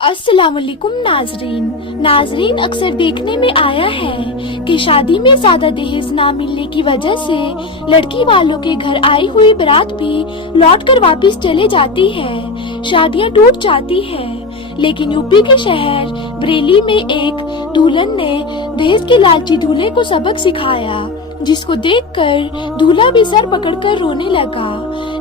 अस्सलाम वालेकुम नाजरीन अक्सर देखने में आया है कि शादी में ज्यादा दहेज ना मिलने की वजह से लड़की वालों के घर आई हुई बारात भी लौट कर वापस चले जाती है, शादियां टूट जाती है। लेकिन यूपी के शहर बरेली में एक दुल्हन ने दहेज के लालची दूल्हे को सबक सिखाया, जिसको देखकर दूल्हा भी सर पकड़कर रोने लगा।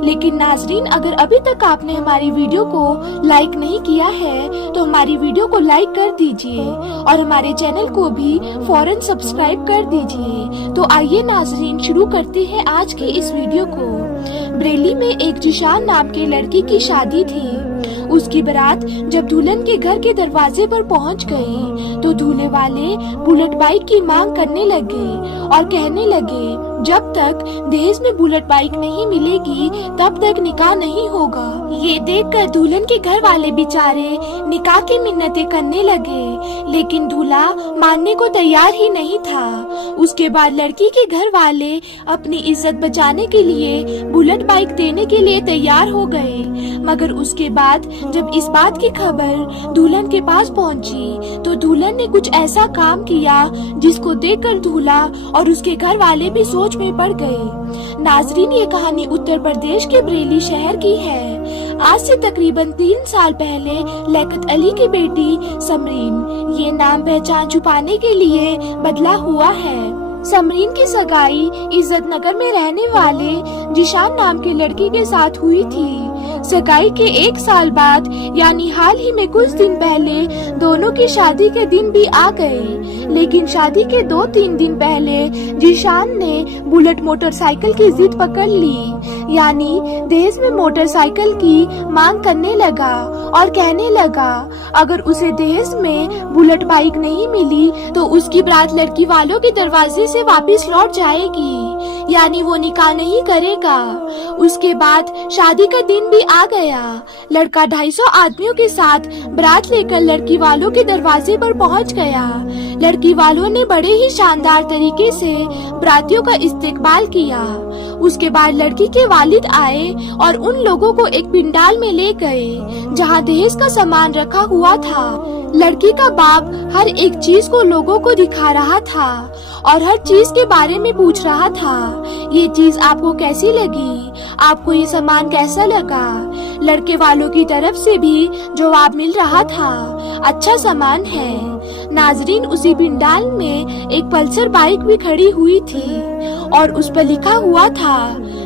लेकिन नाजरीन, अगर अभी तक आपने हमारी वीडियो को लाइक नहीं किया है तो हमारी वीडियो को लाइक कर दीजिए और हमारे चैनल को भी फौरन सब्सक्राइब कर दीजिए। तो आइए नाजरीन, शुरू करते हैं आज की इस वीडियो को। बरेली में एक जिशान नाम के लड़की की शादी थी। उसकी बारात जब दुल्हन के घर के दरवाजे पर पहुंच गई तो दूल्हे वाले बुलेट बाइक की मांग करने लगे और कहने लगे, जब तक दहेज में बुलेट बाइक नहीं मिलेगी तब तक निकाह नहीं होगा। ये देखकर दुल्हन के घर वाले बेचारे निकाह की मिन्नतें करने लगे, लेकिन दूल्हा मानने को तैयार ही नहीं था। उसके बाद लड़की के घर वाले अपनी इज्जत बचाने के लिए बुलेट बाइक देने के लिए तैयार हो गए। मगर उसके बाद जब इस बात की खबर दुल्हन के पास पहुंची तो दुल्हन ने कुछ ऐसा काम किया जिसको देखकर दूल्हा और उसके घर वाले भी सोच में पड़ गए। नाजरीन, ये कहानी उत्तर प्रदेश के बरेली शहर की है। आज से तकरीबन 3 साल पहले लियाकत अली की बेटी समरीन, ये नाम पहचान छुपाने के लिए बदला हुआ है। समरीन की सगाई इज्जत नगर में रहने वाले जिशान नाम के लड़की के साथ हुई थी। सगाई के 1 साल बाद यानी हाल ही में कुछ दिन पहले दोनों की शादी के दिन भी आ गए। लेकिन शादी के 2-3 दिन पहले जिशान ने बुलेट मोटरसाइकिल की जिद पकड़ ली, यानी दहेज में मोटरसाइकिल की मांग करने लगा और कहने लगा अगर उसे दहेज में बुलेट बाइक नहीं मिली तो उसकी बारात लड़की वालों के दरवाजे से वापस लौट जाएगी, यानी वो निकाह नहीं करेगा। उसके बाद शादी का दिन भी आ गया। लड़का 250 आदमियों के साथ बारात लेकर लड़की वालों के दरवाजे पर पहुंच गया। लड़की वालों ने बड़े ही शानदार तरीके से बारातियों का इस्तकबाल किया। उसके बाद लड़की के वालिद आए और उन लोगों को एक पिंडाल में ले गए जहां दहेज का सामान रखा हुआ था। लड़की का बाप हर एक चीज को लोगों को दिखा रहा था और हर चीज के बारे में पूछ रहा था, ये चीज आपको कैसी लगी, आपको ये सामान कैसा लगा। लड़के वालों की तरफ से भी जवाब मिल रहा था, अच्छा सामान है। नाजरीन, उसी पिंडाल में एक पल्सर बाइक भी खड़ी हुई थी और उस पर लिखा हुआ था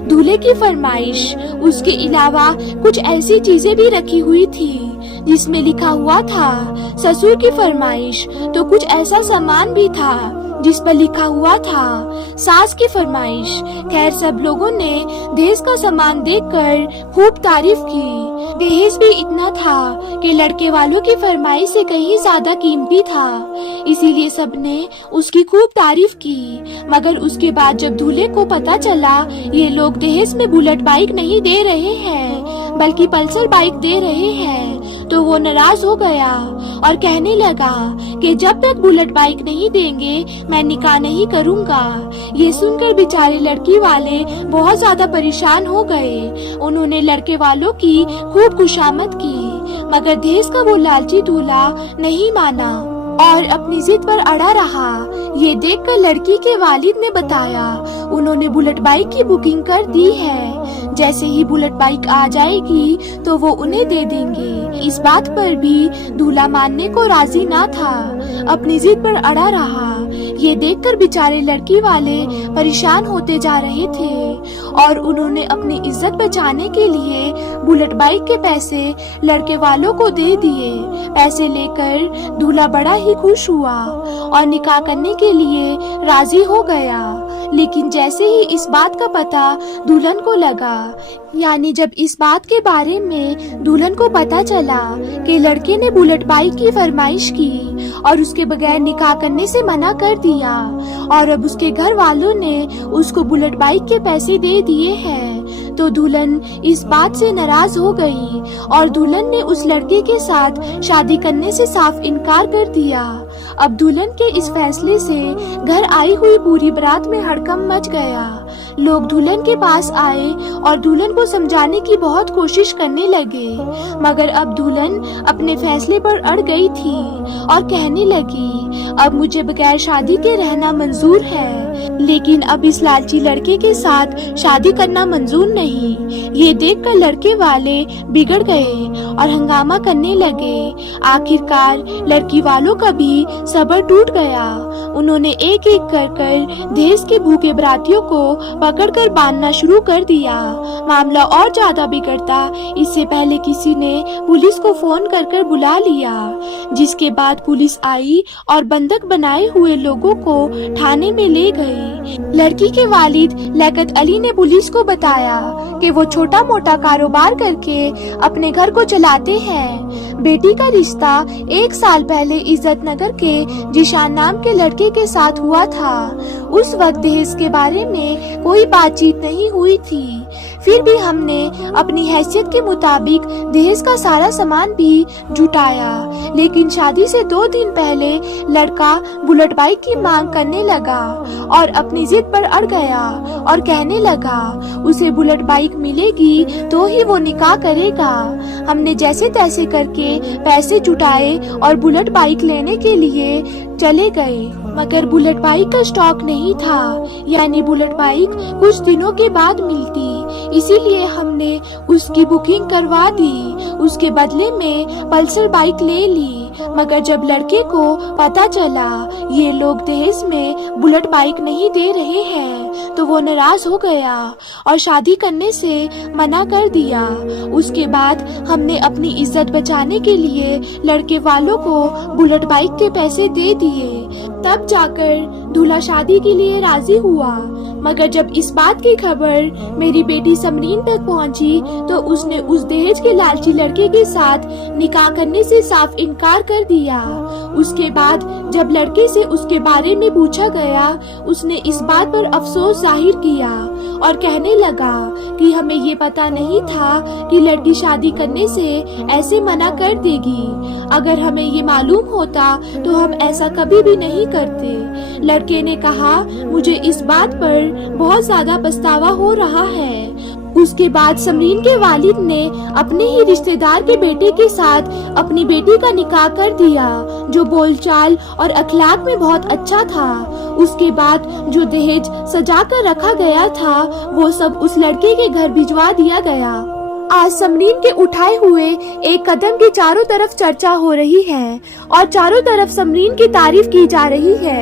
दूल्हे की फरमाइश। उसके अलावा कुछ ऐसी चीजें भी रखी हुई थी जिसमें लिखा हुआ था ससुर की फरमाइश। तो कुछ ऐसा सामान भी था जिस पर लिखा हुआ था सास की फरमाइश। खैर, सब लोगों ने दहेज का सामान देखकर खूब तारीफ की। दहेज भी इतना था कि लड़के वालों की फरमाइश से कहीं ज्यादा कीमती था, इसीलिए सबने उसकी खूब तारीफ की। मगर उसके बाद जब दूल्हे को पता चला ये लोग दहेज में बुलेट बाइक नहीं दे रहे हैं बल्कि पल्सर बाइक दे रहे हैं तो वो नाराज हो गया और कहने लगा कि जब तक बुलेट बाइक नहीं देंगे मैं निकाह नहीं करूंगा। ये सुनकर बेचारे लड़की वाले बहुत ज्यादा परेशान हो गए। उन्होंने लड़के वालों की खूब खुशामद की, मगर दहेज का वो लालची दूल्हा नहीं माना और अपनी जिद पर अड़ा रहा। ये देखकर लड़की के वालिद ने बताया उन्होंने बुलेट बाइक की बुकिंग कर दी है, जैसे ही बुलेट बाइक आ जाएगी तो वो उन्हें दे देंगे। इस बात पर भी दूल्हा मानने को राजी ना था, अपनी जिद पर अड़ा रहा। ये देखकर बेचारे लड़की वाले परेशान होते जा रहे थे और उन्होंने अपनी इज्जत बचाने के लिए बुलेट बाइक के पैसे लड़के वालों को दे दिए। पैसे लेकर दूल्हा बड़ा ही खुश हुआ और निकाह करने के लिए राजी हो गया। लेकिन जैसे ही इस बात का पता दुल्हन को लगा, यानी जब इस बात के बारे में दुल्हन को पता चला कि लड़के ने बुलेट बाइक की फरमाइश की और उसके बगैर निकाह करने से मना कर दिया और अब उसके घर वालों ने उसको बुलेट बाइक के पैसे दे दिए हैं, तो दुल्हन इस बात से नाराज हो गई और दुल्हन ने उस लड़के के साथ शादी करने से साफ इनकार कर दिया। अब दुल्हन के इस फैसले से घर आई हुई पूरी बारात में हड़कंप मच गया। لوگ دلہن کے پاس آئے اور دلہن کو سمجھانے کی بہت کوشش کرنے لگے، مگر اب دلہن اپنے فیصلے پر اڑ گئی تھی اور کہنے لگی اب مجھے بغیر شادی کے رہنا منظور ہے، لیکن اب اس لالچی لڑکے کے ساتھ شادی کرنا منظور نہیں۔ یہ دیکھ کر لڑکے والے بگڑ گئے اور ہنگامہ کرنے لگے۔ آخر کار لڑکی والوں کا بھی صبر ٹوٹ گیا۔ انہوں نے ایک ایک کر دہیج کے بھوکے براتیوں کو پکڑ کر باندھنا شروع کر دیا۔ معاملہ اور زیادہ بگڑتا اس سے پہلے کسی نے پولیس کو فون کر بلا لیا، جس کے بعد پولیس آئی اور بندک بنائے ہوئے لوگوں کو تھانے میں لے گئی۔ لڑکی کے والد لیاقت علی نے پولیس کو بتایا کہ وہ چھوٹا موٹا کاروبار کر کے اپنے گھر کو چلاتے ہیں۔ بیٹی کا رشتہ 1 سال پہلے عزت نگر کے ذیشان نام کے لڑکے کے ساتھ ہوا تھا۔ اس وقت دہیج کے بارے میں کوئی بات چیت نہیں ہوئی تھی، پھر بھی ہم نے اپنی حیثیت کے مطابق دہیج کا سارا سامان بھی جٹایا، لیکن شادی سے 2 دن پہلے لڑکا بلٹ بائک کی مانگ کرنے لگا اور اپنی ضد پر اڑ گیا اور کہنے لگا اسے بلٹ بائک ملے گی تو ہی وہ نکاح کرے گا۔ ہم نے جیسے تیسے کر کے پیسے جٹائے اور بلٹ بائک لینے کے لیے چلے گئے، مگر بلٹ بائک کا سٹاک نہیں تھا، یعنی بلٹ بائک کچھ دنوں کے بعد ملتی، اسی لیے ہم نے اس کی بکنگ کروا دی، اس کے بدلے میں پلسر بائک لے لی۔ مگر جب لڑکے کو پتا چلا یہ لوگ دہیج میں بلٹ بائک نہیں دے رہے ہیں تو وہ ناراض ہو گیا اور شادی کرنے سے منع کر دیا۔ اس کے بعد ہم نے اپنی عزت بچانے کے لیے لڑکے والوں کو بلٹ بائک کے پیسے دے دیے، تب جا کر دولہا شادی کے لیے راضی ہوا۔ مگر جب اس بات کی خبر میری بیٹی سمرین تک پہنچی تو اس نے اس دہیج کے لالچی لڑکے کے ساتھ نکاح کرنے سے صاف انکار کر دیا۔ اس کے بعد جب لڑکے سے اس کے بارے میں پوچھا گیا، اس نے اس بات پر افسوس ظاہر کیا اور کہنے لگا کہ ہمیں یہ پتا نہیں تھا کہ لڑکی شادی کرنے سے ایسے منع کر دے گی، اگر ہمیں یہ معلوم ہوتا تو ہم ایسا کبھی بھی نہیں کرتے۔ لڑکے نے کہا مجھے اس بات پر بہت زیادہ پچھتاوا ہو رہا ہے۔ اس کے بعد سمرین کے والد نے اپنے ہی رشتہ دار کے بیٹے کے ساتھ اپنی بیٹی کا نکاح کر دیا، جو بول چال اور اخلاق میں بہت اچھا تھا۔ اس کے بعد جو دہیج سجا کر رکھا گیا تھا وہ سب اس لڑکے کے گھر بھجوا دیا گیا۔ آج سمرین کے اٹھائے ہوئے ایک قدم کی چاروں طرف چرچا ہو رہی ہے اور چاروں طرف سمرین کی تعریف کی جا رہی ہے۔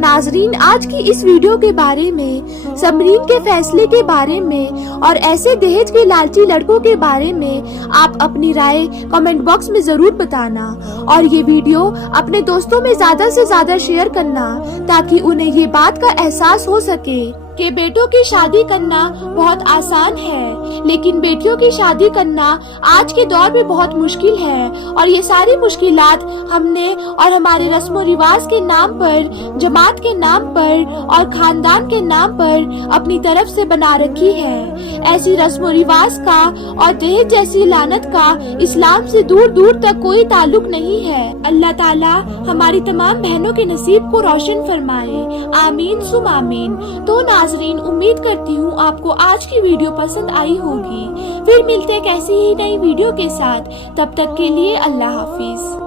ناظرین، آج کی اس ویڈیو کے بارے میں، سمرین کے فیصلے کے بارے میں اور ایسے دہیج کے لالچی لڑکوں کے بارے میں آپ اپنی رائے کمنٹ باکس میں ضرور بتانا اور یہ ویڈیو اپنے دوستوں میں زیادہ سے زیادہ شیئر کرنا تاکہ انہیں یہ بات کا احساس ہو سکے کہ بیٹوں کی شادی کرنا بہت آسان ہے، لیکن بیٹیوں کی شادی کرنا آج کے دور میں بہت مشکل ہے، اور یہ ساری مشکلات ہم نے اور ہمارے رسم و رواج کے نام پر، جماعت کے نام پر اور خاندان کے نام پر اپنی طرف سے بنا رکھی ہے۔ ایسی رسم و رواج کا اور دہیج جیسی لعنت کا اسلام سے دور دور تک کوئی تعلق نہیں ہے۔ اللہ تعالیٰ ہماری تمام بہنوں کے نصیب کو روشن فرمائے، آمین ثم آمین۔ تو ناظرین، امید کرتی ہوں آپ کو آج کی ویڈیو پسند آئی ہوگی۔ پھر ملتے ہیں کیسی ہی نئی ویڈیو کے ساتھ، تب تک کے لیے اللہ حافظ۔